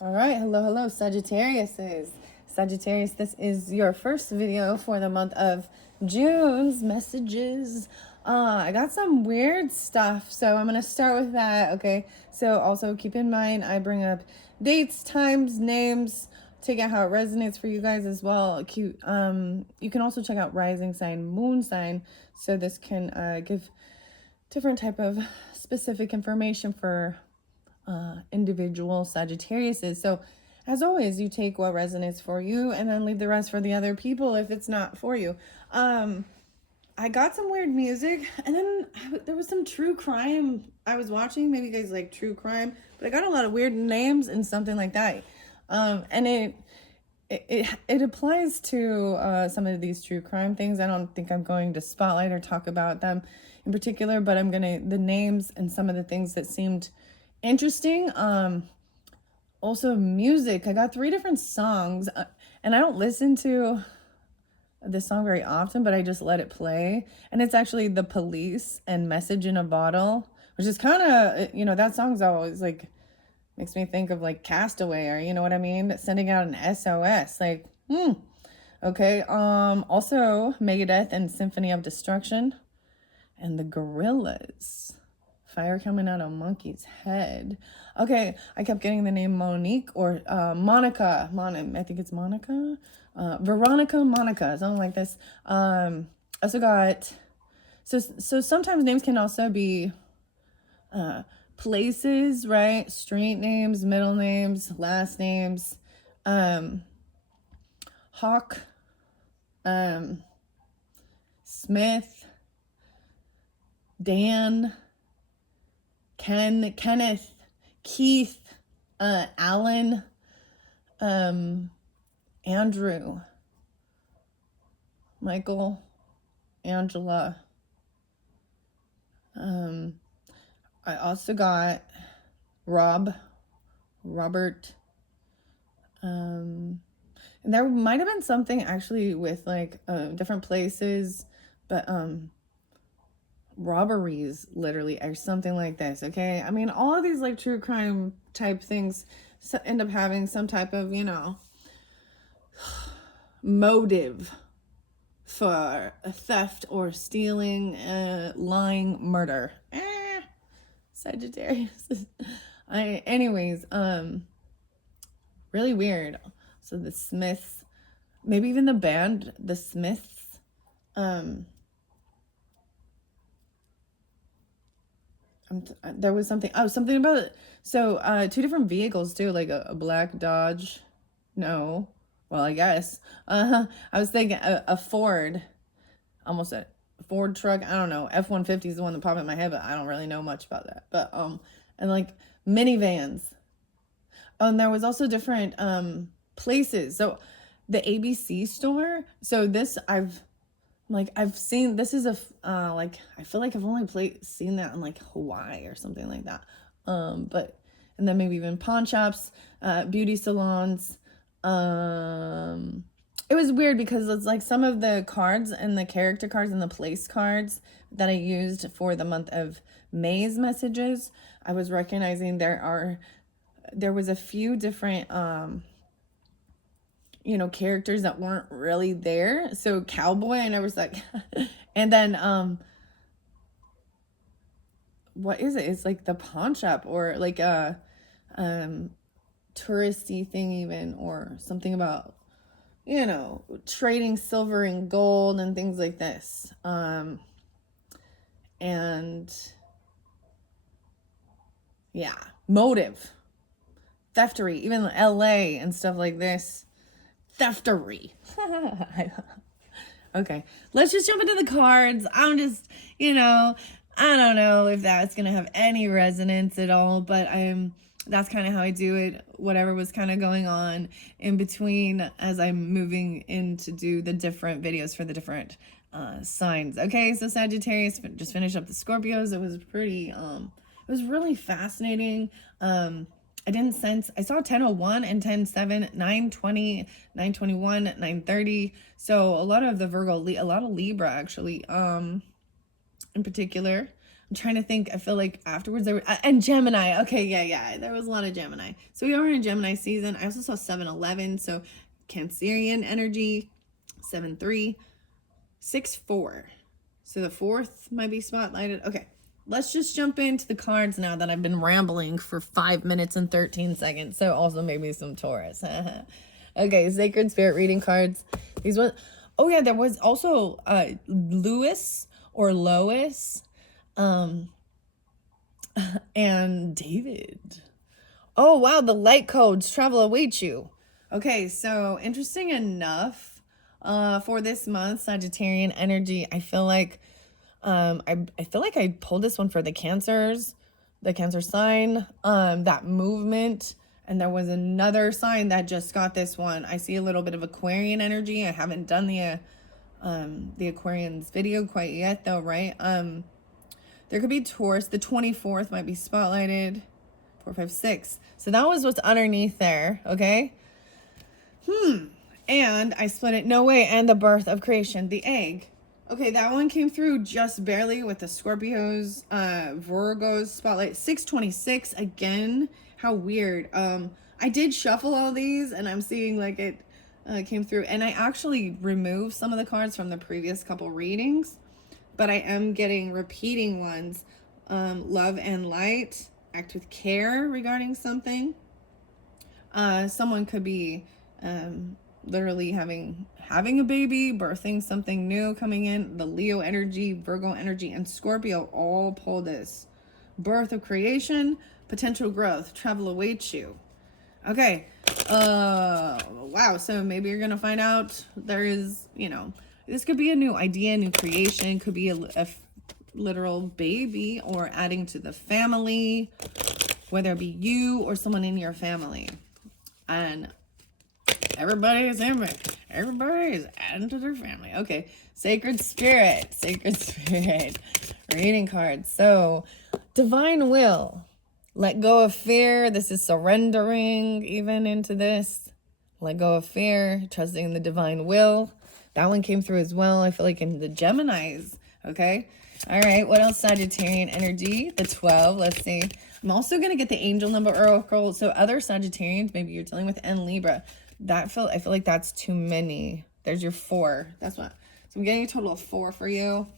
All right, hello, Sagittariuses. Sagittarius, this is your first video for the month of June's messages. I got some weird stuff, so I'm gonna start with that. Okay, so also keep in mind I bring up dates, times, names, take out how it resonates for you guys as well. Cute. You can also check out rising sign, moon sign, so this can give different type of specific information for individual Sagittariuses. So as always, you take what resonates for you and then leave the rest for the other people if it's not for you. I got some weird music, and then there was some true crime I was watching. Maybe you guys like true crime, but I got a lot of weird names and something like that. And it applies to some of these true crime things. I don't think I'm going to spotlight or talk about them in particular, but I'm gonna the names and some of the things that seemed interesting. Also music. I got 3 different songs, and I don't listen to this song very often, but I just let it play. And it's actually The Police and Message in a Bottle, which is kind of, that song's always like makes me think of like Castaway, or you know what I mean, sending out an SOS, like okay. Also Megadeth and Symphony of Destruction, and the Gorillas, Fire Coming Out of Monkey's Head. Okay, I kept getting the name Monique or Monica. I think it's Monica. Veronica Monica, something like this. Also got, so sometimes names can also be places, right? Street names, middle names, last names. Hawk, Smith, Dan, Kenneth, Keith, Alan, Andrew, Michael, Angela. I also got Robert. And there might have been something actually with like different places, but robberies literally or something like this. Okay, I mean, all of these like true crime type things end up having some type of motive for a theft or stealing, lying, murder. Sagittarius. Anyways, really weird. So the Smiths, maybe even the band the Smiths, there was something about it. So 2 different vehicles too, like a black Dodge. No, well, I guess I was thinking a Ford, almost a Ford truck. I don't know. F-150 is the one that popped in my head, but I don't really know much about that. But and like minivans. And there was also different places. So the ABC store. So this I've seen. This is like I feel like I've only seen that in like Hawaii or something like that. But and then maybe even pawn shops, beauty salons. It was weird because it's like some of the cards and the character cards and the place cards that I used for the month of May's messages, I was recognizing there was a few different characters that weren't really there. So cowboy, I never was like and then what is it? It's like the pawn shop, or like a touristy thing even, or something about trading silver and gold and things like this. And yeah, motive, theftery, even LA and stuff like this. Theftery. Okay, let's just jump into the cards. I'm just, I don't know if that's gonna have any resonance at all, but that's kind of how I do it. Whatever was kind of going on in between as I'm moving in to do the different videos for the different signs. Okay, so Sagittarius, just finish up the Scorpios. It was pretty, it was really fascinating. I saw 1001 and 107, 920, 921, 930. So a lot of the Virgo, a lot of Libra actually, in particular. I'm trying to think. I feel like afterwards there were, and Gemini. Okay, yeah. There was a lot of Gemini. So we are in Gemini season. I also saw 7-11. So Cancerian energy, 7-3, 6-4. So the fourth might be spotlighted. Okay, let's just jump into the cards now that I've been rambling for 5 minutes and 13 seconds. So also maybe some Taurus. Okay, Sacred Spirit reading cards. These ones. Oh yeah, there was also Lewis or Lois. And David. Oh, wow. The light codes travel awaits you. Okay. So interesting enough, for this month, Sagittarian energy, I feel like, I feel like I pulled this one for the Cancers, the Cancer sign, that movement. And there was another sign that just got this one. I see a little bit of Aquarian energy. I haven't done the Aquarians video quite yet though, right? There could be Taurus. The 24th might be spotlighted. 4, 5, 6. So that was what's underneath there. Okay. And I split it. No way. And the birth of creation, the egg. Okay. That one came through just barely with the Scorpios, Virgos spotlight. 626 again. How weird. I did shuffle all these and I'm seeing like it came through, and I actually removed some of the cards from the previous couple readings. But I am getting repeating ones. Love and light. Act with care regarding something. Someone could be literally having a baby, birthing something new coming in. The Leo energy, Virgo energy, and Scorpio all pull this. Birth of creation, potential growth, travel awaits you. Okay. Wow. So maybe you're going to find out there is, this could be a new idea, new creation, could be a literal baby or adding to the family, whether it be you or someone in your family. And everybody is adding to their family. Okay, Sacred Spirit reading cards. So divine will, let go of fear. This is surrendering even into this. Let go of fear, trusting in the divine will. That one came through as well. I feel like in the Geminis. Okay. All right. What else? Sagittarian energy. The 12. Let's see. I'm also going to get the angel number oracle. So other Sagittarians, maybe you're dealing with, and Libra. I feel like that's too many. There's your 4. That's what. So I'm getting a total of 4 for you.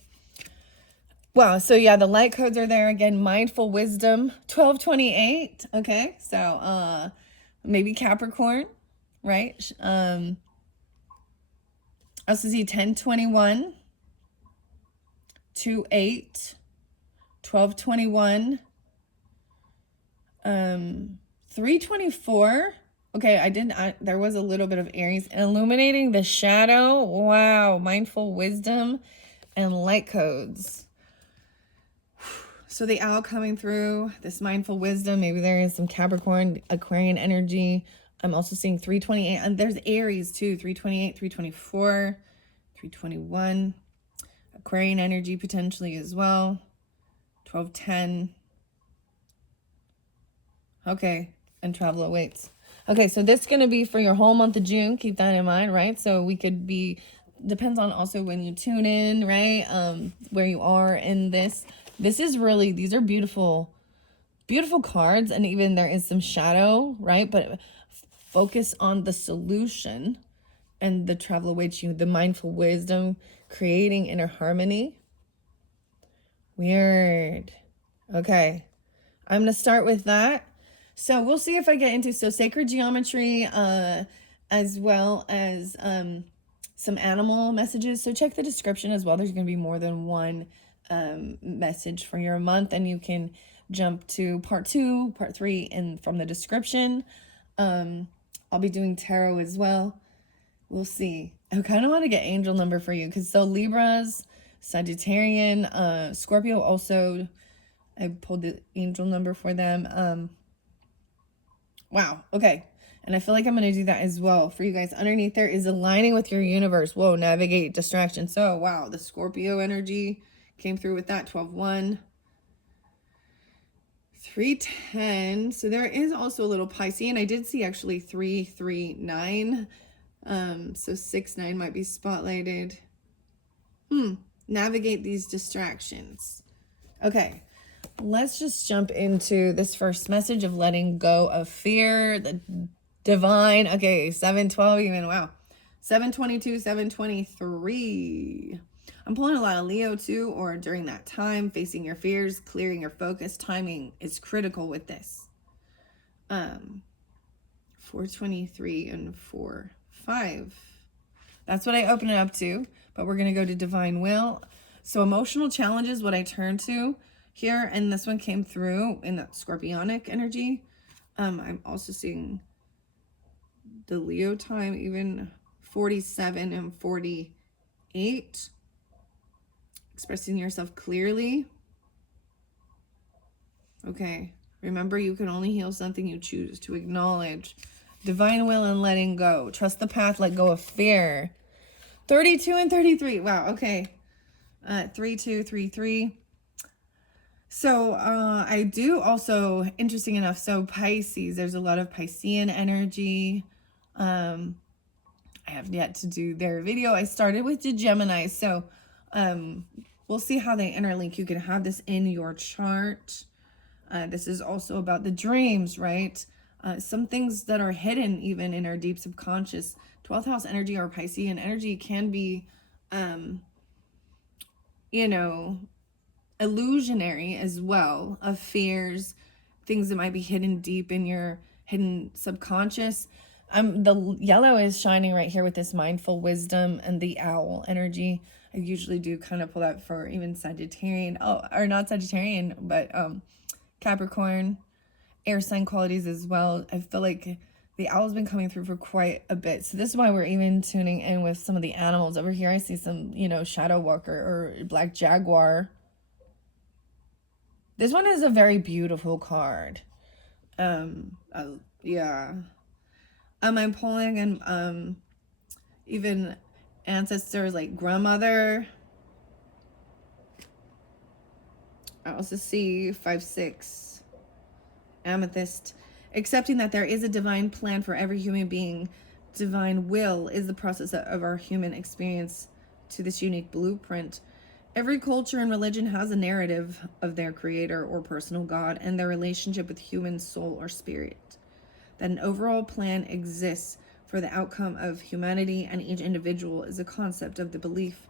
Wow. So yeah, the light codes are there again. Mindful wisdom. 1228. Okay. So maybe Capricorn, right? I also see 1021, 28, 1221, 324. Okay, there was a little bit of Aries. Illuminating the shadow. Wow. Mindful wisdom and light codes. So the owl coming through, this mindful wisdom. Maybe there is some Capricorn, Aquarian energy. I'm also seeing 328, and there's Aries too. 328, 324, 321. Aquarian energy potentially as well. 1210. Okay, and travel awaits. Okay, so this is going to be for your whole month of June. Keep that in mind, right? So we could be, depends on also when you tune in, right? Where you are in this. This is really, these are beautiful, beautiful cards. And even there is some shadow, right? But focus on the solution and the travel awaits you, the mindful wisdom, creating inner harmony. Weird. Okay. I'm going to start with that. So we'll see if I get into sacred geometry, as well as some animal messages. So check the description as well. There's going to be more than one message for your month, and you can jump to part 2, part 3 from the description. I'll be doing tarot as well. We'll see. I kind of want to get angel number for you because Libras, Sagittarian, Scorpio also, I pulled the angel number for them. Wow. Okay. And I feel like I'm going to do that as well for you guys. Underneath there is aligning with your universe. Whoa, navigate distraction. So, wow, the Scorpio energy came through with that. 12-1. 310. So there is also a little Piscean. I did see actually 339. So 6-9 might be spotlighted. Navigate these distractions. Okay, let's just jump into this first message of letting go of fear, the divine. Okay, 712 even. Wow. 722, 723. I'm pulling a lot of Leo too, or during that time, facing your fears, clearing your focus. Timing is critical with this. 423 and 45. That's what I open it up to, but we're going to go to divine will. So emotional challenges, what I turn to here, and this one came through in that scorpionic energy. I'm also seeing the Leo time, even 47 and 48. Expressing yourself clearly. Okay. Remember, you can only heal something you choose to acknowledge. Divine will and letting go. Trust the path, let go of fear. 32 and 33. Wow, okay. 3233. So I do also, interesting enough, so Pisces, there's a lot of Piscean energy. I have yet to do their video. I started with the Gemini, so we'll see how they interlink. You can have this in your chart. This is also about the dreams, right? Some things that are hidden even in our deep subconscious. 12th house energy or Piscean energy can be, you know, illusionary as well, of fears, things that might be hidden deep in your hidden subconscious. The yellow is shining right here with this mindful wisdom and the owl energy. I usually do kind of pull that for even Sagittarian, or not Sagittarian, but Capricorn, air sign qualities as well. I feel like the owl's been coming through for quite a bit. So this is why we're even tuning in with some of the animals. Over here I see some, shadow walker or black jaguar. This one is a very beautiful card. Yeah. I'm pulling and even ancestors like grandmother. I also see 5-6 amethyst. Accepting that there is a divine plan for every human being. Divine will is the process of our human experience to this unique blueprint. Every culture and religion has a narrative of their creator or personal God and their relationship with human soul or spirit. That an overall plan exists for the outcome of humanity and each individual is a concept of the belief.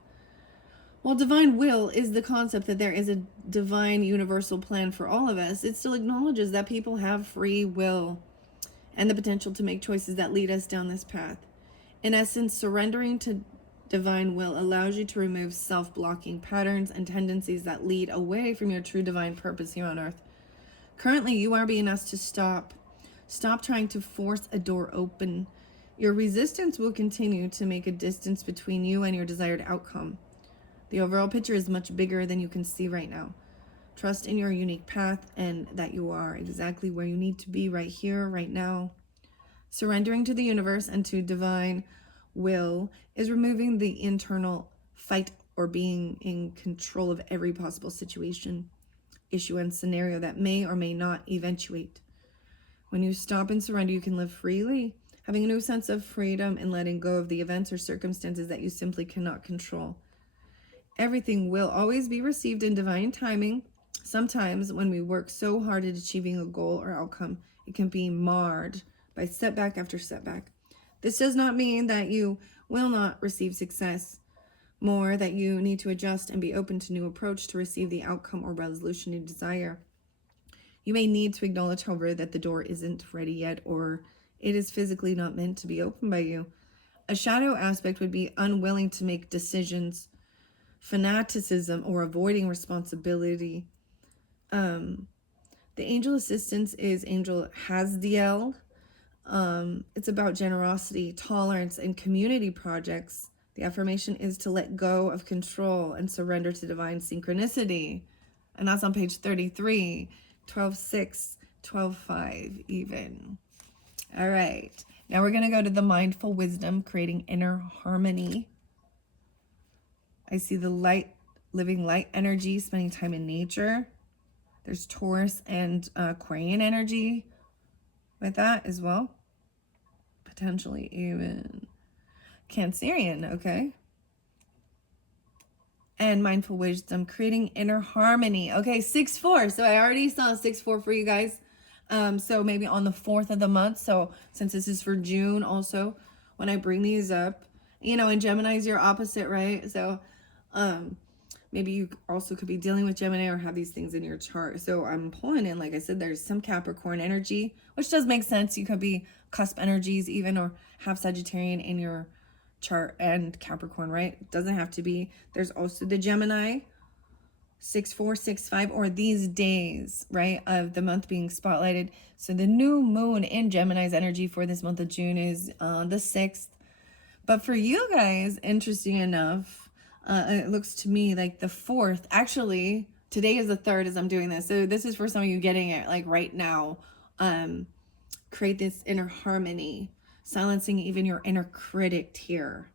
While divine will is the concept that there is a divine universal plan for all of us, it still acknowledges that people have free will and the potential to make choices that lead us down this path. In essence, surrendering to divine will allows you to remove self-blocking patterns and tendencies that lead away from your true divine purpose here on earth. Currently, you are being asked to stop trying to force a door open. Your resistance will continue to make a distance between you and your desired outcome. The overall picture is much bigger than you can see right now. Trust in your unique path and that you are exactly where you need to be right here, right now. Surrendering to the universe and to divine will is removing the internal fight or being in control of every possible situation, issue, and scenario that may or may not eventuate. When you stop and surrender, you can live freely, having a new sense of freedom and letting go of the events or circumstances that you simply cannot control. Everything will always be received in divine timing. Sometimes when we work so hard at achieving a goal or outcome, it can be marred by setback after setback. This does not mean that you will not receive success, more that you need to adjust and be open to new approach to receive the outcome or resolution you desire. You may need to acknowledge, however, that the door isn't ready yet, or it is physically not meant to be opened by you. A shadow aspect would be unwilling to make decisions, fanaticism, or avoiding responsibility. The angel assistance is Angel Hasdiel. It's about generosity, tolerance, and community projects. The affirmation is to let go of control and surrender to divine synchronicity. And that's on page 33, 12-6, 12-5 even. All right. Now we're going to go to the mindful wisdom, creating inner harmony. I see the light, living light energy, spending time in nature. There's Taurus and Aquarian energy with that as well. Potentially even Cancerian, okay? and mindful wisdom, creating inner harmony. Okay, 6-4. So I already saw 6-4 for you guys. So maybe on the 4th of the month. So since this is for June also, when I bring these up, you know, and Gemini is your opposite, right? So maybe you also could be dealing with Gemini or have these things in your chart. So I'm pulling in, like I said, there's some Capricorn energy, which does make sense. You could be cusp energies even, or have Sagittarian in your chart and Capricorn, right? Doesn't have to be. There's also the Gemini 6-4, 6-5, or these days, right, of the month being spotlighted. So the new moon in Gemini's energy for this month of June is the 6th. But for you guys, interesting enough, it looks to me like the 4th. Actually, today is the 3rd as I'm doing this. So this is for some of you getting it like right now. Create this inner harmony, silencing even your inner critic here.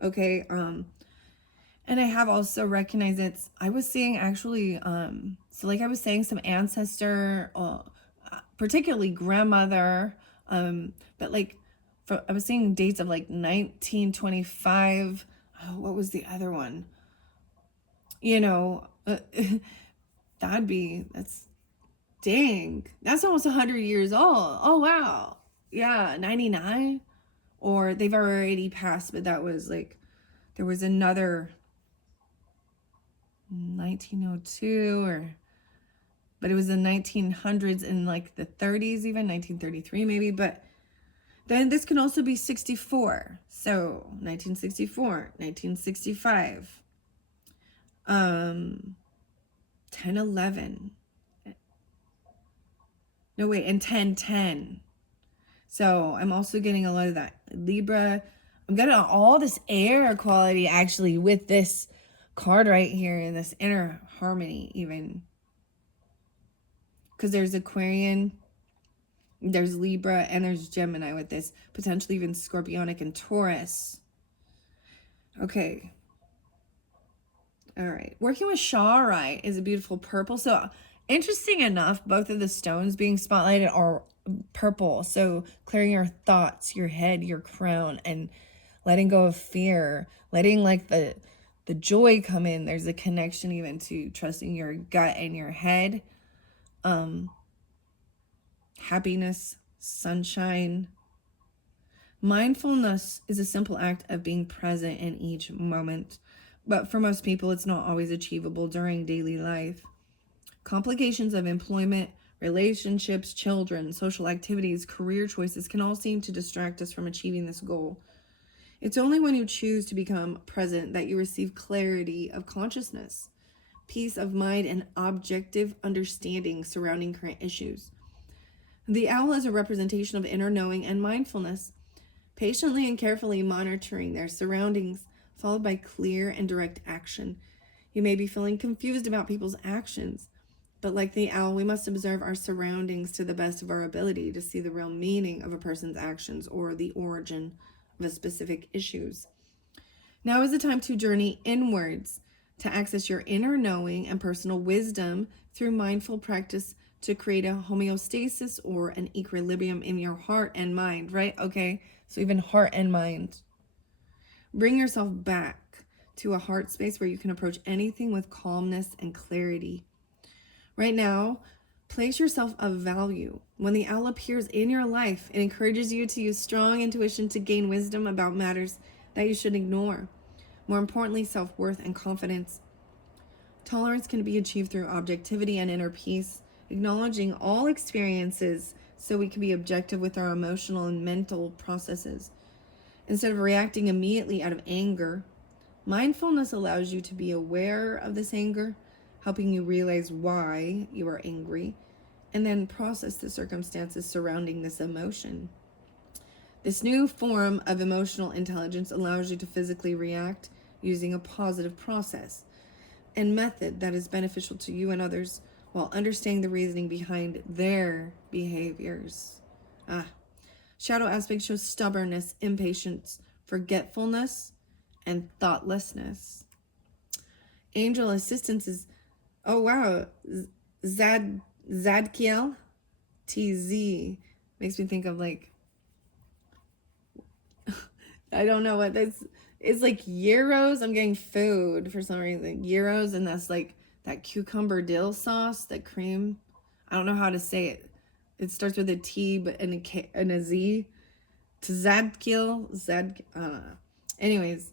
Okay, and I have also recognized it's, I was seeing actually, so like I was saying, some ancestor, particularly grandmother, but like, I was seeing dates of like 1925. Oh, what was the other one? You know, that's, dang, that's almost 100 years old. Oh, wow. Yeah, 99. Or they've already passed, but that was like, there was another 1902, but it was the 1900s and like the 30s, even 1933 maybe. But then this can also be 64. So 1964, 1965, 1011. No, wait, and 1010. So I'm also getting a lot of that Libra. I'm getting all this air quality actually with this card right here, in this inner harmony even. Because there's Aquarian, there's Libra, and there's Gemini with this. Potentially even Scorpionic and Taurus. Okay. All right. Working with Chaurite is a beautiful purple. So interesting enough, both of the stones being spotlighted are purple. So clearing your thoughts, your head, your crown, and letting go of fear, letting like the joy come in. There's a connection even to trusting your gut and your head. Happiness, sunshine. Mindfulness is a simple act of being present in each moment. But for most people, it's not always achievable during daily life. Complications of employment, relationships, children, social activities, career choices can all seem to distract us from achieving this goal. It's only when you choose to become present that you receive clarity of consciousness, peace of mind, and objective understanding surrounding current issues. The owl is a representation of inner knowing and mindfulness, patiently and carefully monitoring their surroundings, followed by clear and direct action. You may be feeling confused about people's actions, but like the owl, we must observe our surroundings to the best of our ability to see the real meaning of a person's actions or the origin of a specific issues. Now is the time to journey inwards, to access your inner knowing and personal wisdom through mindful practice to create a homeostasis or an equilibrium in your heart and mind, right? Okay, so even heart and mind. Bring yourself back to a heart space where you can approach anything with calmness and clarity. Right now, place yourself of value. When the owl appears in your life, it encourages you to use strong intuition to gain wisdom about matters that you should ignore. More importantly, self-worth and confidence. Tolerance can be achieved through objectivity and inner peace, acknowledging all experiences so we can be objective with our emotional and mental processes. Instead of reacting immediately out of anger, mindfulness allows you to be aware of this anger, helping you realize why you are angry, and then process the circumstances surrounding this emotion. This new form of emotional intelligence allows you to physically react using a positive process and method that is beneficial to you and others while understanding the reasoning behind their behaviors. Shadow aspects show stubbornness, impatience, forgetfulness, and thoughtlessness. Angel assistance is, oh wow, Zadkiel, TZ. Makes me think of like, I don't know what this, It's like gyros. I'm getting food for some reason. Gyros, and that's like that cucumber dill sauce, that cream. I don't know how to say it. It starts with a T but and a K and a Z. Tzadkil. I don't know. Anyways,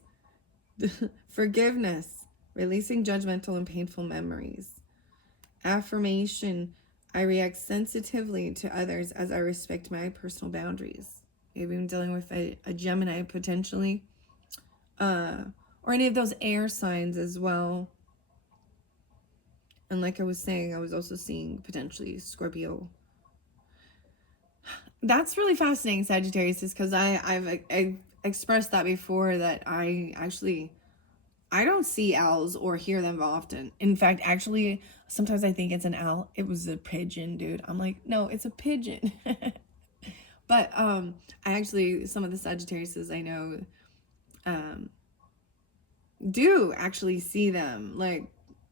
forgiveness, releasing judgmental and painful memories. Affirmation, I react sensitively to others as I respect my personal boundaries. Maybe I'm dealing with a Gemini potentially. Or any of those air signs as well. And like I was saying, I was also seeing potentially Scorpio. That's really fascinating, Sagittarius, is because I've expressed that before, that I don't see owls or hear them often. In fact, actually, sometimes I think it's an owl. It was a pigeon, dude. I'm like, no, it's a pigeon. But I actually, some of the Sagittariuses I know do actually see them like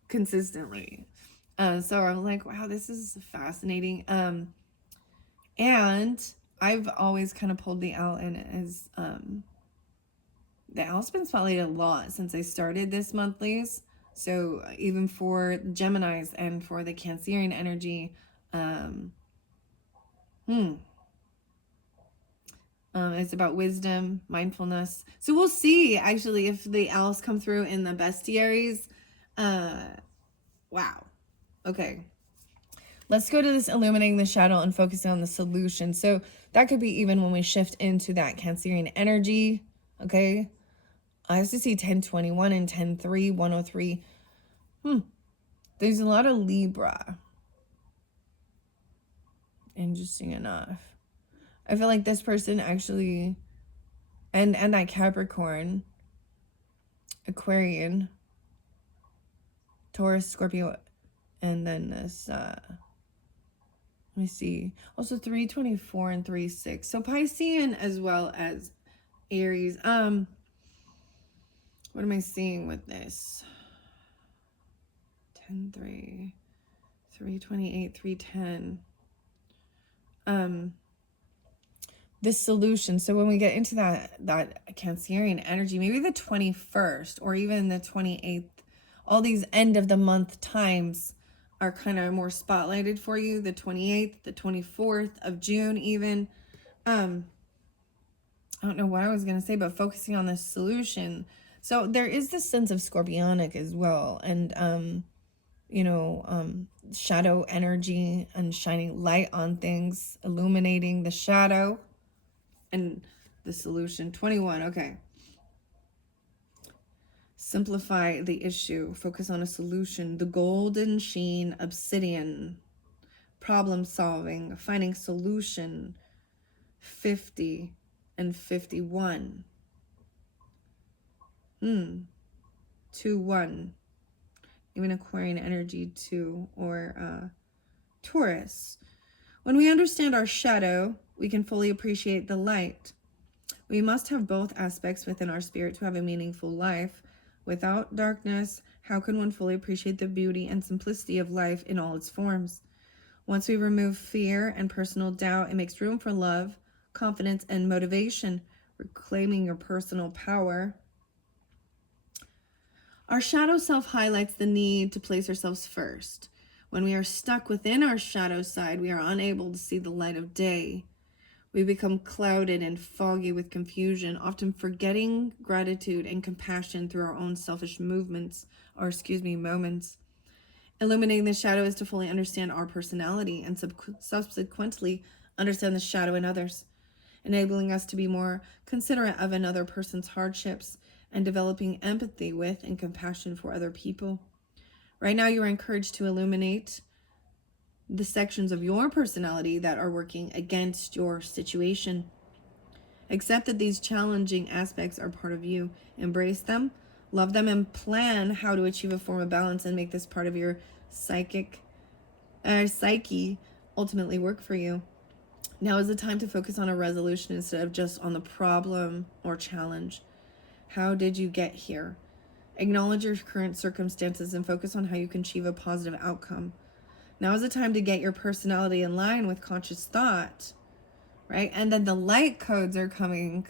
consistently. So I'm like, wow, this is fascinating. And I've always kind of pulled the owl in as the owl's been spotlighted a lot since I started this monthlies. So even for Geminis and for the Cancerian energy, it's about wisdom, mindfulness. So we'll see actually if the owls come through in the bestiaries. Wow. Okay. Let's go to this illuminating the shadow and focusing on the solution. So that could be even when we shift into that Cancerian energy. Okay. I also see 1021 and 103, 103. There's a lot of Libra. Interesting enough. I feel like this person actually, and that Capricorn, Aquarian, Taurus, Scorpio, and then this, let me see, also 324 and 36. So Piscean as well as Aries. What am I seeing with this? 10, 3, 328, 310. This solution. So when we get into that Cancerian energy, maybe the 21st or even the 28th, all these end of the month times are kind of more spotlighted for you. The 28th, the 24th of June even. I don't know what I was going to say, but focusing on this solution. So there is this sense of scorpionic as well. And, shadow energy and shining light on things, illuminating the shadow and the solution. 21, okay. Simplify the issue. Focus on a solution. The golden sheen, obsidian, problem solving, finding solution. 50 and 51. 2, 1. Even Aquarian energy 2, or Taurus. When we understand our shadow, we can fully appreciate the light. We must have both aspects within our spirit to have a meaningful life. Without darkness, how can one fully appreciate the beauty and simplicity of life in all its forms? Once we remove fear and personal doubt, it makes room for love, confidence, and motivation, reclaiming your personal power. Our shadow self highlights the need to place ourselves first. When we are stuck within our shadow side, we are unable to see the light of day. We become clouded and foggy with confusion, often forgetting gratitude and compassion through our own selfish moments. Illuminating the shadow is to fully understand our personality and subsequently understand the shadow in others, enabling us to be more considerate of another person's hardships and developing empathy with and compassion for other people. Right now, you are encouraged to illuminate the sections of your personality that are working against your situation. Accept that these challenging aspects are part of you. Embrace them, love them, and plan how to achieve a form of balance and make this part of your psyche ultimately work for you. Now is the time to focus on a resolution instead of just on the problem or challenge. How did you get here? Acknowledge your current circumstances and focus on how you can achieve a positive outcome. Now is the time to get your personality in line with conscious thought, right? And then the light codes are coming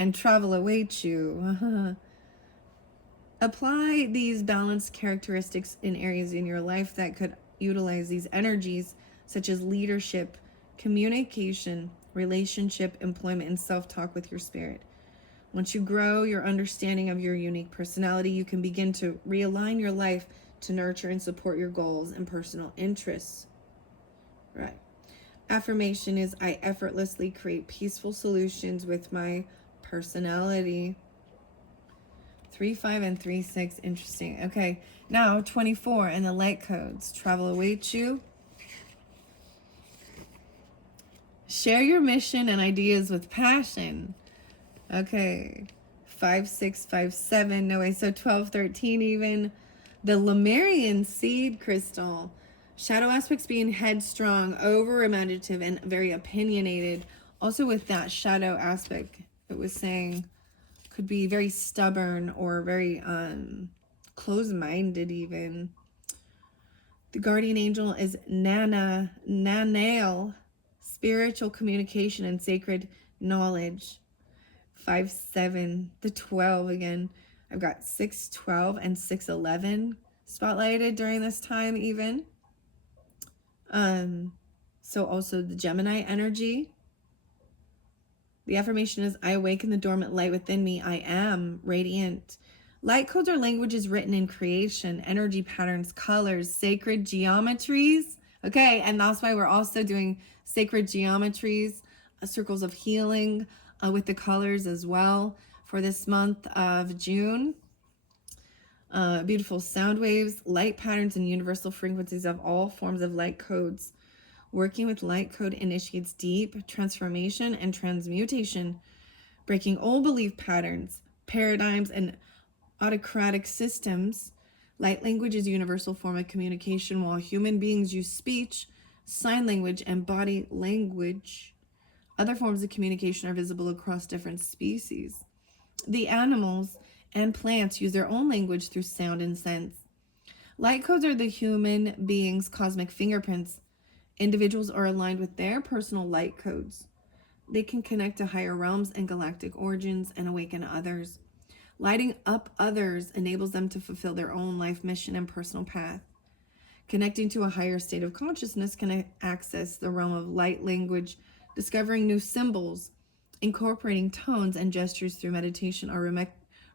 and travel awaits you. Apply these balanced characteristics in areas in your life that could utilize these energies, such as leadership, communication, relationship, employment, and self-talk with your spirit. Once you grow your understanding of your unique personality, you can begin to realign your life to nurture and support your goals and personal interests. Right. Affirmation is, I effortlessly create peaceful solutions with my personality. 3, 5, and 3, 6. Interesting. Okay. Now 24 and the light codes. Travel awaits you. Share your mission and ideas with passion. Okay. 5, 6, 5, 7. No way. So 12, 13 even. The Lemurian seed crystal. Shadow aspects being headstrong, over imaginative, and very opinionated. Also with that shadow aspect, it was saying could be very stubborn or very close-minded even. The guardian angel is Nanael, spiritual communication and sacred knowledge. 5, 7, the 12 again. I've got 6, 12, and 6, 11 spotlighted during this time even. So also the Gemini energy. The affirmation is, I awaken the dormant light within me. I am radiant. Light codes are languages written in creation, energy patterns, colors, sacred geometries. Okay, and that's why we're also doing sacred geometries, circles of healing with the colors as well for this month of June. Beautiful sound waves, light patterns, and universal frequencies of all forms of light codes. Working with light code initiates deep transformation and transmutation, breaking old belief patterns, paradigms, and autocratic systems. Light language is a universal form of communication, while human beings use speech, sign language, and body language. Other forms of communication are visible across different species. The animals and plants use their own language through sound and sense. Light codes are the human being's cosmic fingerprints. Individuals are aligned with their personal light codes. They can connect to higher realms and galactic origins and awaken others. Lighting up others enables them to fulfill their own life mission and personal path. Connecting to a higher state of consciousness can access the realm of light language. Discovering new symbols, incorporating tones and gestures through meditation are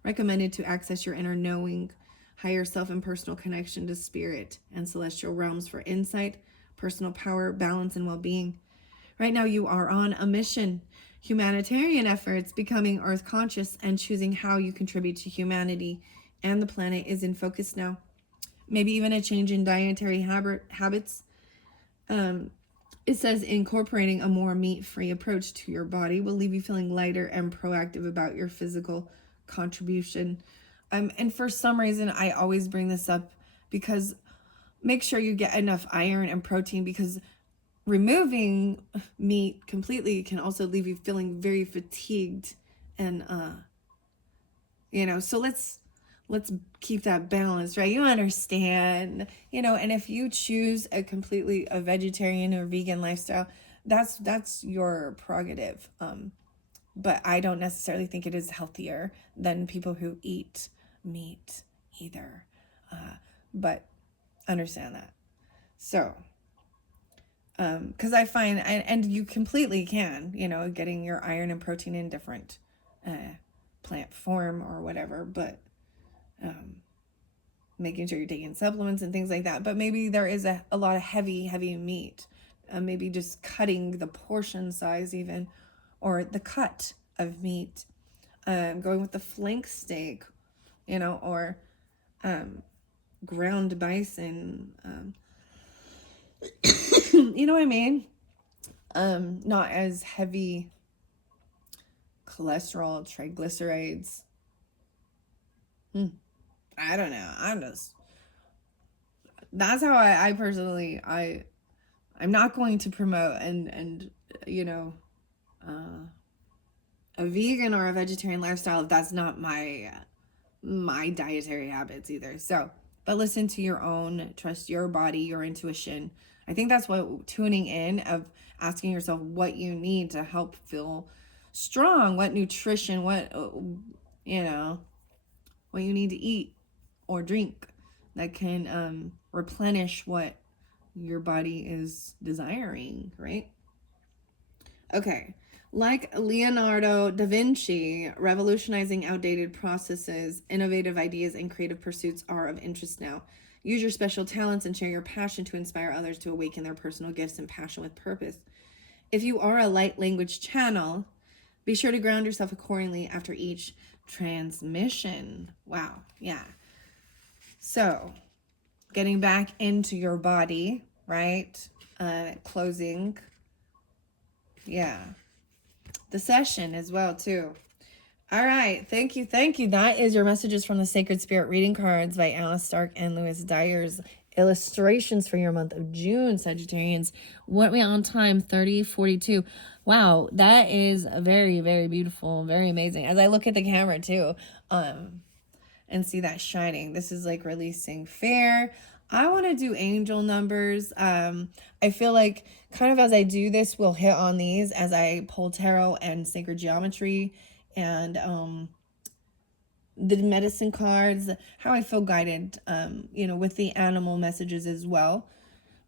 recommended to access your inner knowing, higher self, and personal connection to spirit and celestial realms for insight, personal power, balance, and well-being. Right now you are on a mission. Humanitarian efforts, becoming earth conscious, and choosing how you contribute to humanity and the planet is in focus now. Maybe even a change in dietary habits. It says incorporating a more meat-free approach to your body will leave you feeling lighter and proactive about your physical contribution. And for some reason, I always bring this up because make sure you get enough iron and protein, because removing meat completely can also leave you feeling very fatigued. And, so let's keep that balance, right? You understand, and if you choose a vegetarian or vegan lifestyle, that's your prerogative. But I don't necessarily think it is healthier than people who eat meat either. But understand that. So, because I find, and you completely can, getting your iron and protein in different plant form or whatever, but making sure you're taking supplements and things like that. But maybe there is a lot of heavy meat. Maybe just cutting the portion size even, or the cut of meat. Going with the flank steak, or ground bison. You know what I mean? Not as heavy cholesterol, triglycerides. I don't know. That's how I personally, I'm not going to promote a vegan or a vegetarian lifestyle if that's not my dietary habits either. So, but listen to your own, trust your body, your intuition. I think that's what tuning in, of asking yourself what you need to help feel strong, what nutrition, what, you know, what you need to eat or drink that can replenish what your body is desiring, right? Okay. Like Leonardo da Vinci, revolutionizing outdated processes, innovative ideas, and creative pursuits are of interest now. Use your special talents and share your passion to inspire others to awaken their personal gifts and passion with purpose. If you are a light language channel, be sure to ground yourself accordingly after each transmission. Wow. Yeah. So, getting back into your body, right? Closing. Yeah. The session as well, too. All right. Thank you. Thank you. That is your messages from the Sacred Spirit Reading Cards by Alice Stark and Lewis Dyer's illustrations for your month of June, Sagittarians. What are we on time? 30:42. Wow. That is very, very beautiful. Very amazing. As I look at the camera, too, and see that shining. This is like releasing fear. I want to do angel numbers. I feel like kind of as I do this, we'll hit on these as I pull tarot and sacred geometry and the medicine cards, how I feel guided, with the animal messages as well.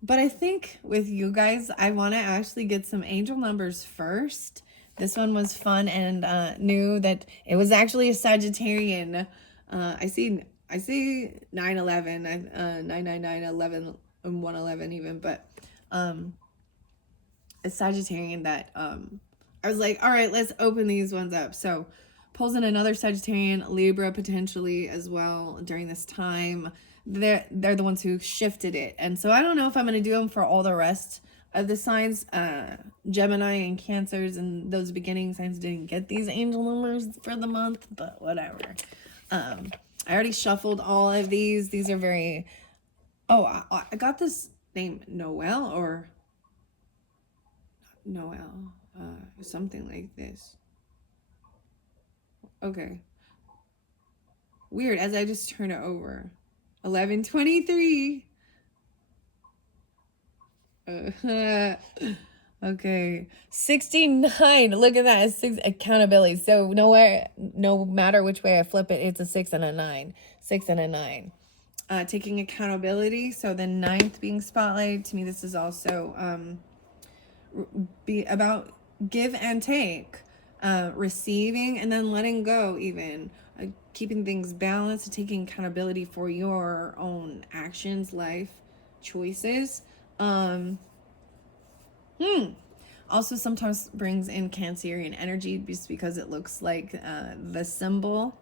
But I think with you guys, I want to actually get some angel numbers first. This one was fun and knew that it was actually a Sagittarian. I see 911, 999, 11, and 111 even, but a Sagittarian that I was like, all right, let's open these ones up. So pulls in another Sagittarian, Libra potentially as well during this time. They're the ones who shifted it. And so I don't know if I'm going to do them for all the rest of the signs. Gemini and Cancers and those beginning signs didn't get these angel numbers for the month, but whatever. I already shuffled all of these. These are very... Oh, I got this name Noel or... Noel. Something like this. Okay. Weird, as I just turn it over. 11:23. Okay. 69. Look at that. 6 accountability. So no matter which way I flip it, it's a 6 and a 9. 6 and a 9. Taking accountability. So the 9th being spotlighted. To me, this is also be about give and take. Receiving and then letting go, even keeping things balanced, taking accountability for your own actions, life choices. Also sometimes brings in Cancerian energy just because it looks like the symbol.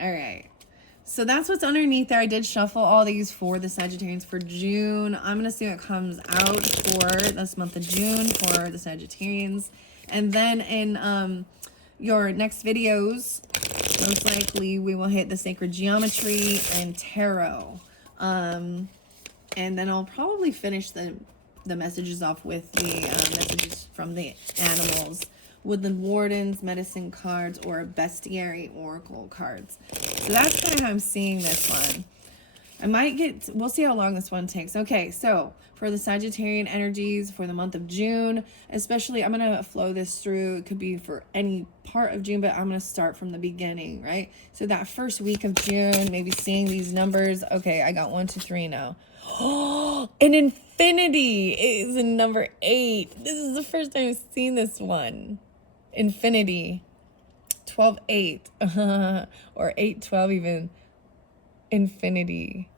All right, so that's what's underneath there. I did shuffle all these for the Sagittarians for June. I'm gonna see what comes out for this month of June for the Sagittarians. And then in your next videos, most likely we will hit the sacred geometry and tarot. And then I'll probably finish the messages off with the messages from the animals, woodland wardens, medicine cards, or bestiary oracle cards. So that's kind of how I'm seeing this one. We'll see how long this one takes. Okay, so for the Sagittarian energies for the month of June, especially, I'm going to flow this through. It could be for any part of June, but I'm going to start from the beginning, right? So that first week of June, maybe seeing these numbers. Okay, I got 1, 2, 3 now. Oh, an infinity is in number 8. This is the first time I've seen this one. Infinity. 12-8. Or 8-12 even. Infinity.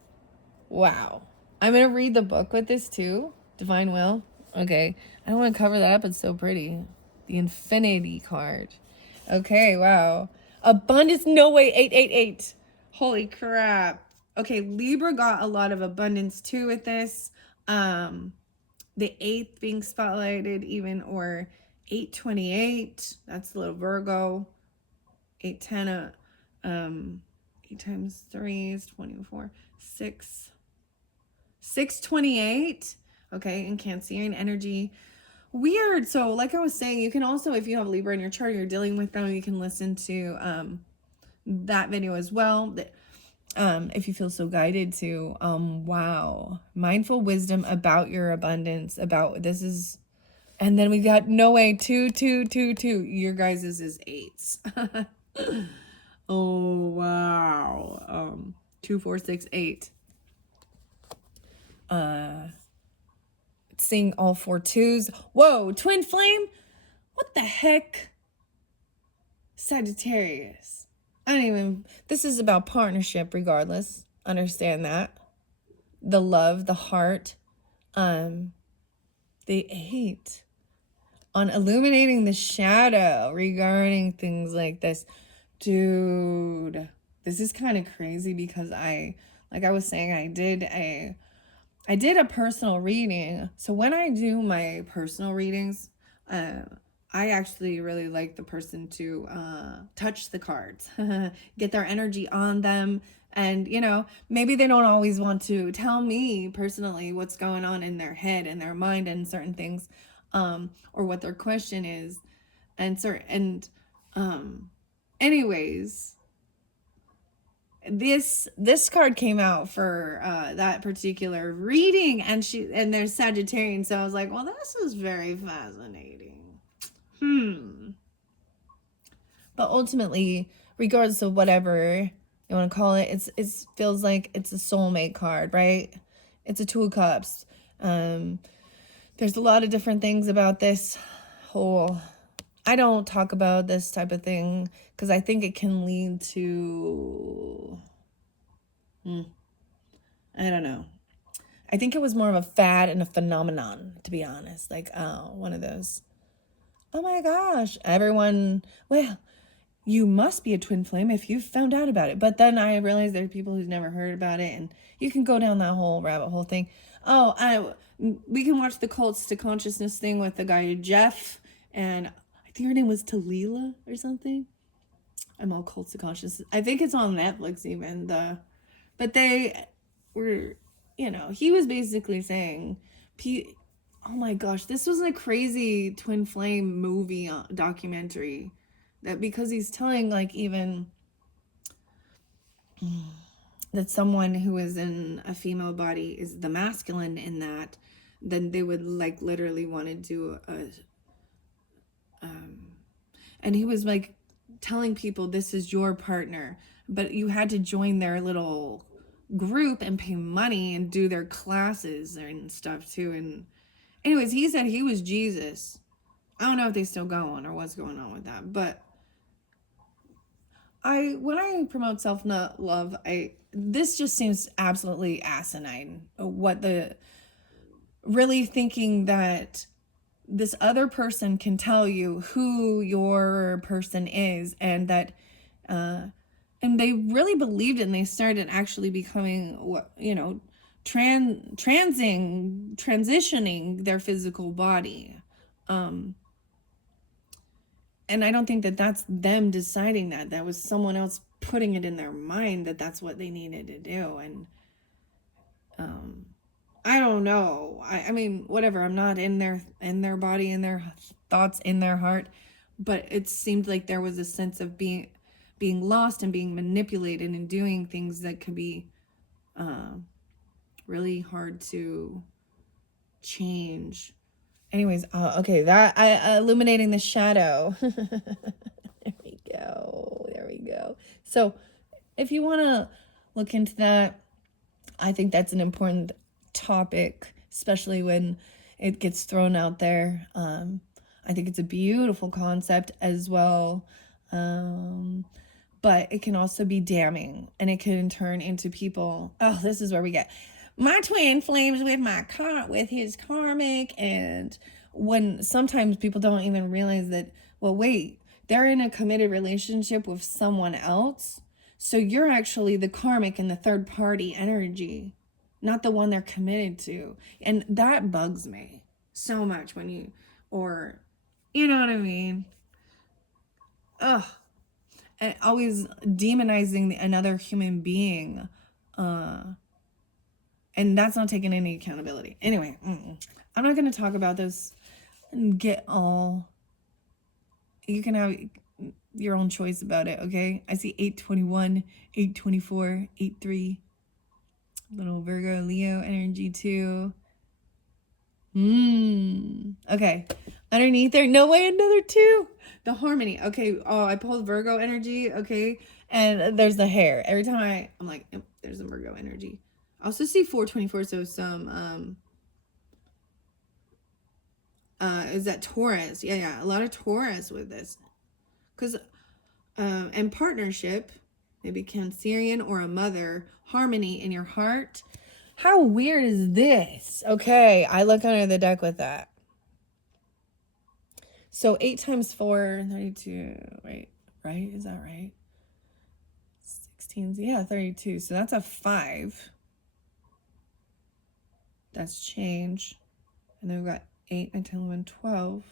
Wow. I'm going to read the book with this too. Divine Will. Okay. I don't want to cover that up. It's so pretty. The Infinity card. Okay. Wow. Abundance. No way. 888. Holy crap. Okay. Libra got a lot of abundance too with this. The 8th being spotlighted even, or 828. That's the little Virgo. 810. 8 times 3 is 24. 628. Okay, in Cancerian energy. Weird. So like I was saying, you can also, if you have Libra in your chart, you're dealing with them, you can listen to that video as well. If you feel so guided to. Wow. Mindful wisdom about your abundance. This is And then we got no way, 2, 2, 2, 2. Your guys' is 8s. Oh, wow. 2, 4, 6, 8. Seeing all 4 2s. Whoa, twin flame? What the heck? Sagittarius. I don't even, this is about partnership regardless. Understand that. The love, the heart. The 8. On illuminating the shadow regarding things like this. Dude, this is kind of crazy because like I was saying, I did a personal reading. So when I do my personal readings, I actually really like the person to touch the cards, get their energy on them. And, you know, maybe they don't always want to tell me personally what's going on in their head and their mind and certain things, or what their question is. Anyways, this card came out for that particular reading, and there's Sagittarian, so I was like, well, this is very fascinating. But ultimately, regardless of whatever you want to call it, it feels like it's a soulmate card, right? It's a 2 of Cups. There's a lot of different things about this whole. I don't talk about this type of thing because I think it can lead to, I don't know. I think it was more of a fad and a phenomenon, to be honest. Like, one of those, oh my gosh, everyone, well, you must be a twin flame if you've found out about it. But then I realized there are people who've never heard about it, and you can go down that whole rabbit hole thing. Oh, we can watch the Cults to Consciousness thing with the guy Jeff, and I think her name was Talila or something. I'm all Cults to Consciousness. I think it's on Netflix even. But they were, you know, he was basically saying, oh my gosh, this was a crazy twin flame movie documentary. That because he's telling, like, even that someone who is in a female body is the masculine in that, then they would, like, literally want to do and he was, like, telling people this is your partner, but you had to join their little group and pay money and do their classes and stuff too. And anyways, he said he was Jesus. I don't know if they still go on or what's going on with that, but when I promote self-love, this just seems absolutely asinine. Really thinking that this other person can tell you who your person is, and that, and they really believed it, and they started actually becoming, transitioning their physical body. And I don't think that that's them deciding that. That was someone else putting it in their mind that that's what they needed to do. And I don't know. I mean, whatever. I'm not in their body, in their thoughts, in their heart. But it seemed like there was a sense of being lost and being manipulated and doing things that could be really hard to change. Anyways, okay, that illuminating the shadow. There we go. So if you want to look into that, I think that's an important topic, especially when it gets thrown out there. I think it's a beautiful concept as well. But it can also be damning, and it can turn into people. Oh, this is where we get my twin flames with his karmic. And when sometimes people don't even realize that, well, wait, they're in a committed relationship with someone else. So you're actually the karmic in the third party energy, not the one they're committed to. And that bugs me so much when you know what I mean? Ugh. And always demonizing another human being. And that's not taking any accountability. Anyway, I'm not going to talk about this and get all. You can have your own choice about it, okay? I see 821, 824, 83. Little Virgo, Leo energy too. Okay. Underneath there. No way, another 2. The harmony. Okay. Oh, I pulled Virgo energy. Okay. And there's the hair. Every time I'm like, yep, there's the Virgo energy. I also see 424. So some, is that Taurus? Yeah. A lot of Taurus with this. Because, and partnership, maybe Cancerian or a mother, harmony in your heart. How weird is this? Okay. I look under the deck with that. So 8 times 4, 32. Wait, right? Is that right? 16. Yeah, 32. So that's a 5. That's change. And then we've got 8, 9, 10, 11, 12.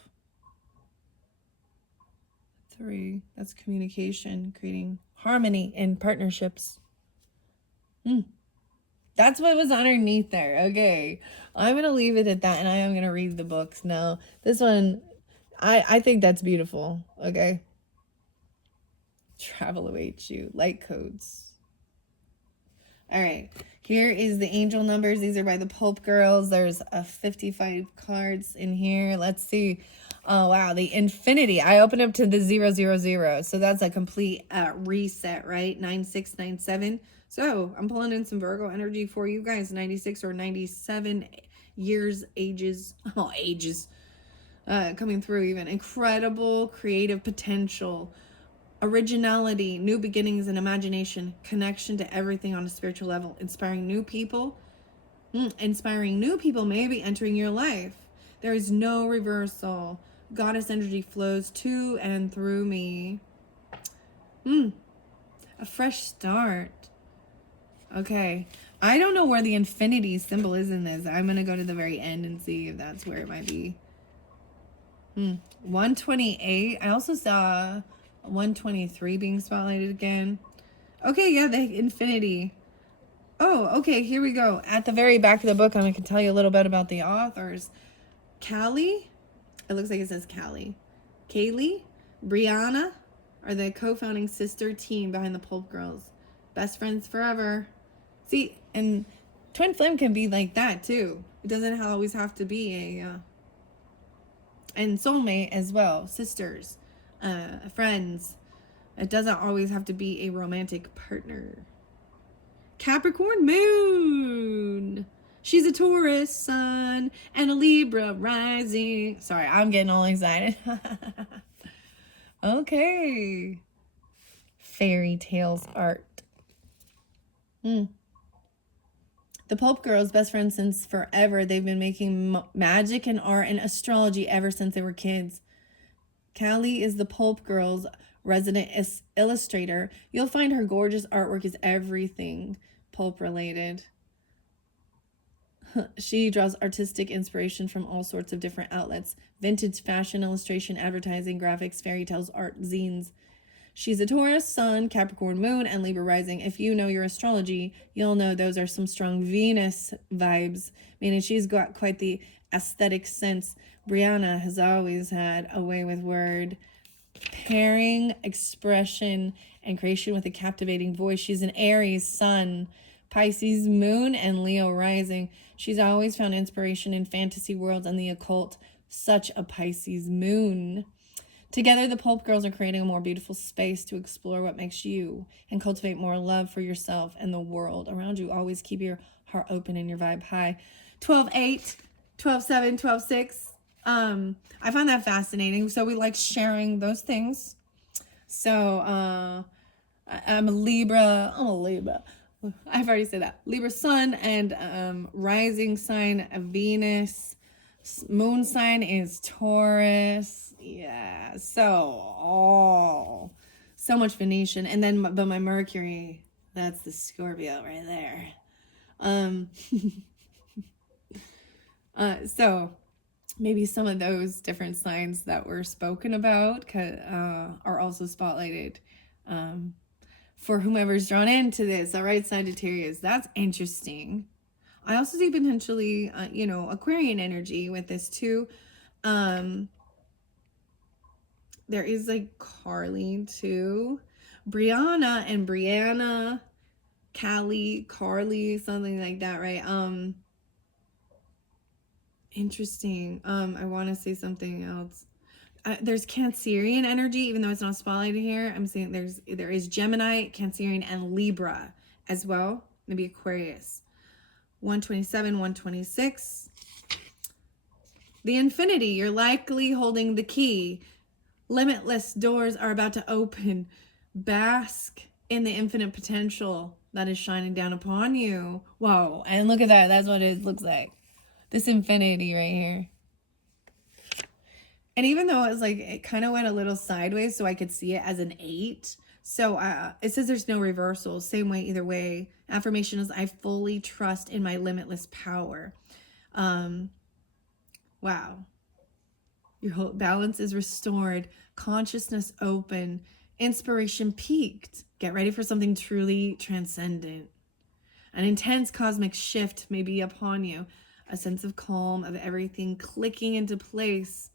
3. That's communication, creating harmony in partnerships. That's what was underneath there. Okay. I'm going to leave it at that, and I am going to read the books now. This one, I think that's beautiful. Okay. Travel awaits you. Light codes. All right. Here is the angel numbers. These are by the Pulp Girls. There's 55 cards in here. Let's see. Oh, wow. The infinity. I opened up to the 000. So that's a complete reset, right? 9697. So I'm pulling in some Virgo energy for you guys. 96 or 97 years, ages. Oh, ages. Coming through even. Incredible creative potential. Originality, new beginnings and imagination, connection to everything on a spiritual level, inspiring new people maybe entering your life. There is no reversal. Goddess energy flows to and through me. A fresh start. Okay. I don't know where the infinity symbol is in this. I'm going to go to the very end and see if that's where it might be. 128. I also saw 123 being spotlighted again. Okay, yeah, the infinity. Oh, okay, here we go. At the very back of the book, I'm going to tell you a little bit about the authors. Callie, it looks like it says Callie. Kaylee, Brianna are the co-founding sister team behind the Pulp Girls. Best friends forever. See, and twin flame can be like that too. It doesn't always have to be a... and soulmate as well. Sisters, friends. It doesn't always have to be a romantic partner. Capricorn moon. She's a Taurus sun and a Libra rising. Sorry, I'm getting all excited. Okay. Fairy tales art. The Pulp Girls, best friends since forever. They've been making magic and art and astrology ever since they were kids. Callie is the Pulp Girls' resident illustrator. You'll find her gorgeous artwork is everything pulp related. She draws artistic inspiration from all sorts of different outlets: vintage fashion, illustration, advertising, graphics, fairy tales, art, zines. She's a Taurus sun, Capricorn moon, and Libra rising. If you know your astrology, you'll know those are some strong Venus vibes, meaning she's got quite the aesthetic sense. Brianna has always had a way with word, pairing expression and creation with a captivating voice. She's an Aries sun, Pisces moon, and Leo rising. She's always found inspiration in fantasy worlds and the occult. Such a Pisces moon. Together, the Pulp Girls are creating a more beautiful space to explore what makes you and cultivate more love for yourself and the world around you. Always keep your heart open and your vibe high. 12-8, 12-7, 12-6. I find that fascinating. So we like sharing those things. So I'm a Libra. I've already said that. Libra sun and rising sign of Venus. Moon sign is Taurus. Yeah. So much Venetian. And then, but my Mercury, that's the Scorpio right there. So maybe some of those different signs that were spoken about are also spotlighted for whomever's drawn into this. All right, Sagittarius, that's interesting. I also see potentially, Aquarian energy with this too. There is like Carly too. Brianna and Brianna, Callie, Carly, something like that, right? Interesting. I want to say something else. There's Cancerian energy, even though it's not spotlighted here. I'm saying there is Gemini, Cancerian, and Libra as well. Maybe Aquarius. 127, 126. The infinity, you're likely holding the key. Limitless doors are about to open. Bask in the infinite potential that is shining down upon you. Wow. And look at that. That's what it looks like. This infinity right here. And even though it was like, it kind of went a little sideways, so I could see it as an 8. So it says there's no reversals. Same way, either way. Affirmation is I fully trust in my limitless power. Wow. Your whole balance is restored. Consciousness open. Inspiration peaked. Get ready for something truly transcendent. An intense cosmic shift may be upon you. A sense of calm, of everything clicking into place.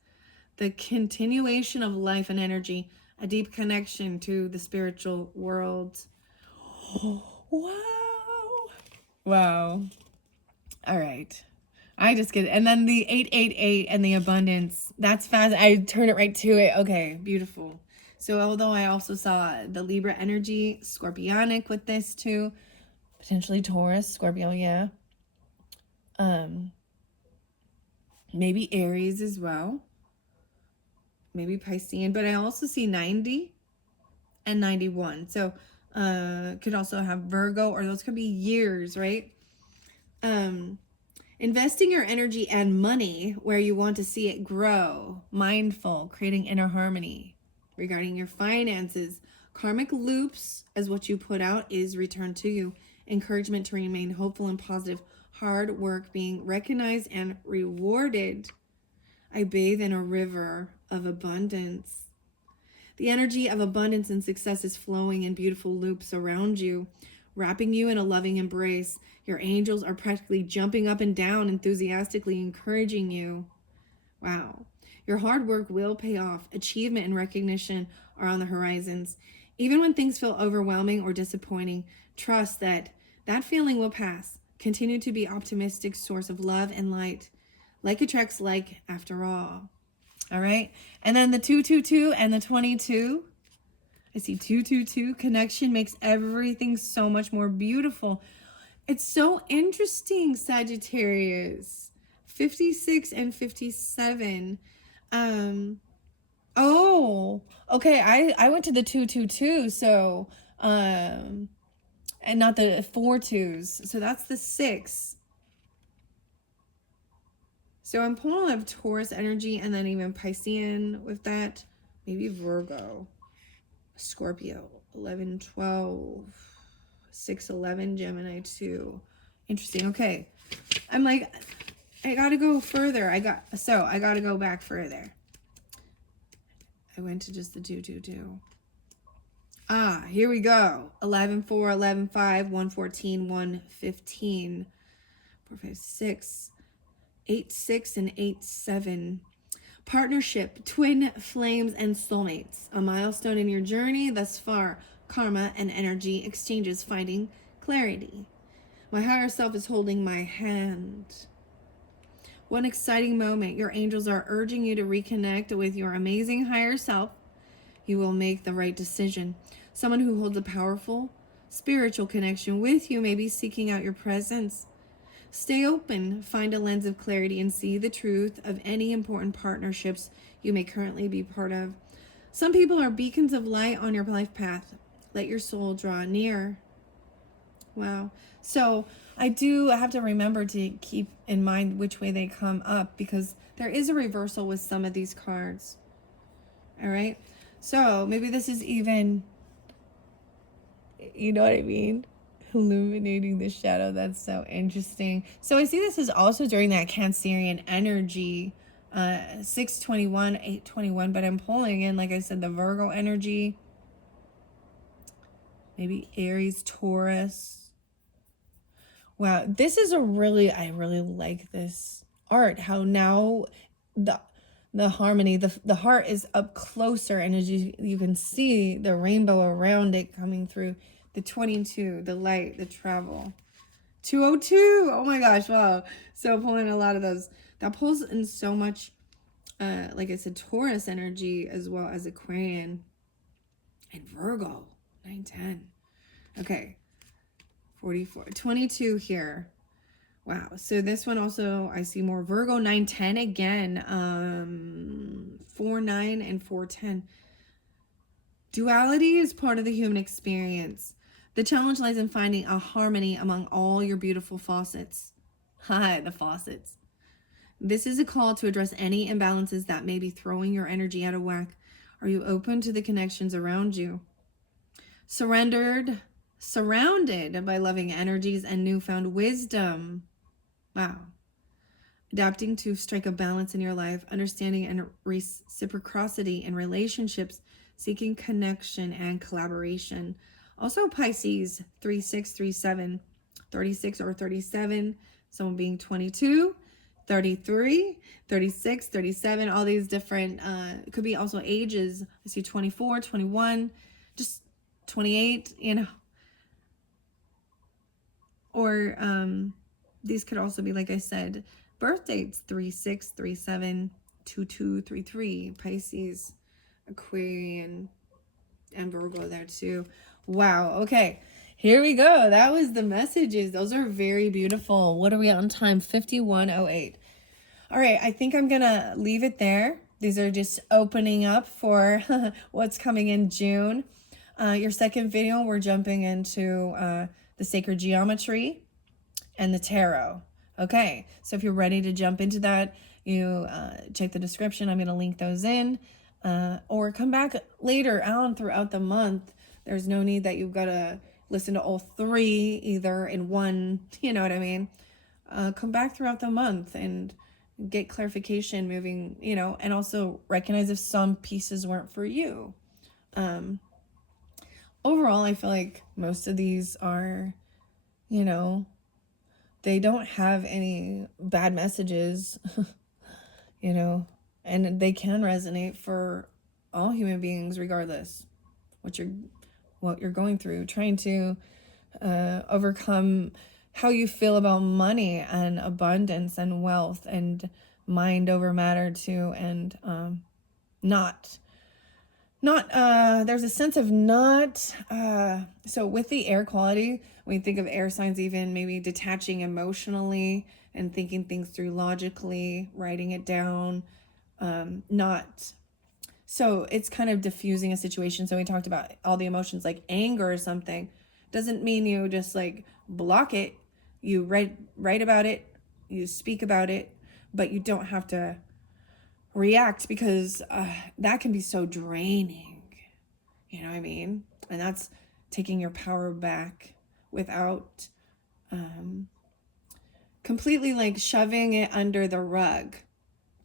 The continuation of life and energy. A deep connection to the spiritual world. Wow. Wow. All right. I just get it. And then the 888 and the abundance. That's fast. I turn it right to it. Okay, beautiful. So although I also saw the Libra energy, Scorpionic with this too. Potentially Taurus, Scorpio, yeah. Maybe Aries as well. Maybe Piscean. But I also see 90 and 91. So could also have Virgo, or those could be years, right? Investing your energy and money where you want to see it grow. Mindful, creating inner harmony. Regarding your finances, karmic loops as what you put out is returned to you. Encouragement to remain hopeful and positive. Hard work being recognized and rewarded. I bathe in a river of abundance. The energy of abundance and success is flowing in beautiful loops around you, wrapping you in a loving embrace. Your angels are practically jumping up and down, enthusiastically encouraging you. Wow. Your hard work will pay off. Achievement and recognition are on the horizons. Even when things feel overwhelming or disappointing, trust that that feeling will pass. Continue to be optimistic source of love and light. Like attracts like after all. All right. And then the 222 and the 22. I see 222. Connection makes everything so much more beautiful. It's so interesting, Sagittarius. 56 and 57. Oh, okay. I went to the 222, so and not the 4 twos. So that's the 6. So I'm pulling up Taurus energy and then even Piscean with that. Maybe Virgo. Scorpio. 11, 12. 6, 11. Gemini 2. Interesting. Okay. I'm like, I gotta go further. I gotta go back further. I went to just the 222. Ah, here we go. 11, 4, 11, 5, 114, 115. 4, 5, 6. 8, 6, and 8, 7. Partnership, twin flames, and soulmates. A milestone in your journey thus far. Karma and energy exchanges, finding clarity. My higher self is holding my hand. What an exciting moment. Your angels are urging you to reconnect with your amazing higher self. You will make the right decision. Someone who holds a powerful spiritual connection with you may be seeking out your presence. Stay open, find a lens of clarity, and see the truth of any important partnerships you may currently be part of. Some people are beacons of light on your life path. Let your soul draw near. Wow. So I do have to remember to keep in mind which way they come up, because there is a reversal with some of these cards. All right. So maybe this is even, you know what I mean? Illuminating the shadow. That's so interesting. So I see this is also during that Cancerian energy, 621, 821, but I'm pulling in, like I said, the Virgo energy, maybe Aries, Taurus. Wow, this is I really like this art. How now the harmony, the heart is up closer, and as you can see the rainbow around it coming through. The 22, the light, the travel. 202. Oh my gosh, wow. So pulling a lot of those. that pulls in so much, like I said, Taurus energy as well as Aquarian and Virgo, 910. Okay, 44, 22 here. Wow. So this one also, I see more Virgo, 910 again, 4-9 and 4-10. Duality is part of the human experience. The challenge lies in finding a harmony among all your beautiful faucets. Hi, the faucets. This is a call to address any imbalances that may be throwing your energy out of whack. Are you open to the connections around you? Surrounded by loving energies and newfound wisdom. Wow. Adapting to strike a balance in your life, understanding and reciprocity in relationships, seeking connection and collaboration. Also Pisces, 36, 37, 36 or 37, someone being 22, 33, 36, 37, all these different, it could be also ages. I see 24, 21, just 28, you know. Or these could also be, like I said, birth dates, 36, 37, 22, 33, Pisces, Aquarian, and Virgo there too. Wow. Okay. Here we go. That was the messages. Those are very beautiful. What are we on time? 51:08. All right. I think I'm going to leave it there. These are just opening up for what's coming in June. Your second video, we're jumping into the sacred geometry and the tarot. Okay. So if you're ready to jump into that, you check the description. I'm going to link those in. Or come back later on throughout the month. There's no need that you've got to listen to all three either in one, you know what I mean? Come back throughout the month and get clarification moving, you know, and also recognize if some pieces weren't for you. Overall, I feel like most of these are, you know, they don't have any bad messages, you know, and they can resonate for all human beings, regardless what you're going through, trying to overcome how you feel about money and abundance and wealth and mind over matter too, and there's a sense of so with the air quality, when you think of air signs, even maybe detaching emotionally and thinking things through logically, writing it down, so it's kind of diffusing a situation. So we talked about all the emotions, like anger or something. Doesn't mean you just like block it. You write about it, you speak about it, but you don't have to react, because that can be so draining. You know what I mean? And that's taking your power back without completely like shoving it under the rug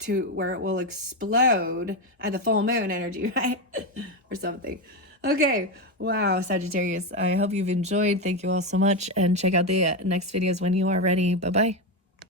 to where it will explode at the full moon energy, right? Or something. Okay. Wow, Sagittarius. I hope you've enjoyed. Thank you all so much. And check out the next videos when you are ready. Bye-bye.